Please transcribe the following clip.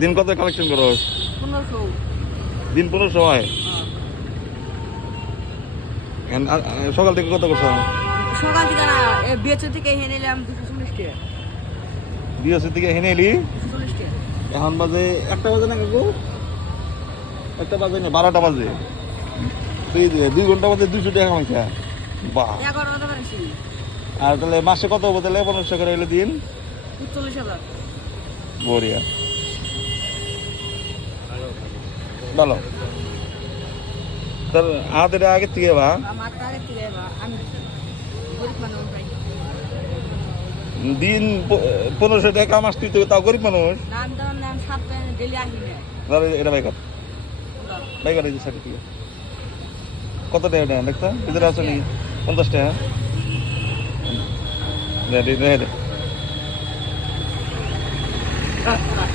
দিন কত কালেকশন করো? 1500। দিন 1500 হয়। সকাল থেকে কত করছো? সকাল থেকে না, বিএচএ থেকে এনে নিলাম 240 টাকা। বিএসসি থেকে হেনে এলি 240 টাকা। এখন বাজে 1টা বাজে না কাকু? 1টা বাজে না, 12টা বাজে। তুই 2 ঘন্টা বাজে 200 টাকা কামাইছা। বাহ। 11 টাকা পাইছি। আর তাহলে মাসে কত হবে তাহলে? 1500 করে হইলে দিন 40,000। বড়িয়া, ভালো। তোর আমাদের আগের থেকে বা আমার টাকা থেকে আমি গরিব মানুষ ভাই। দিন 1500 টাকা কামাস, তুই তো তাও গরিব মানুষ। নাম দেওয়ার নাম সপ্তাহে ডেলি আসি না। ধর এটা বাইকার বাইকার এই যে সার্টিফিকেট কত টাকা এটা দেখতো ভিতরে আছে নি? 50 টাকা। দে দে দে।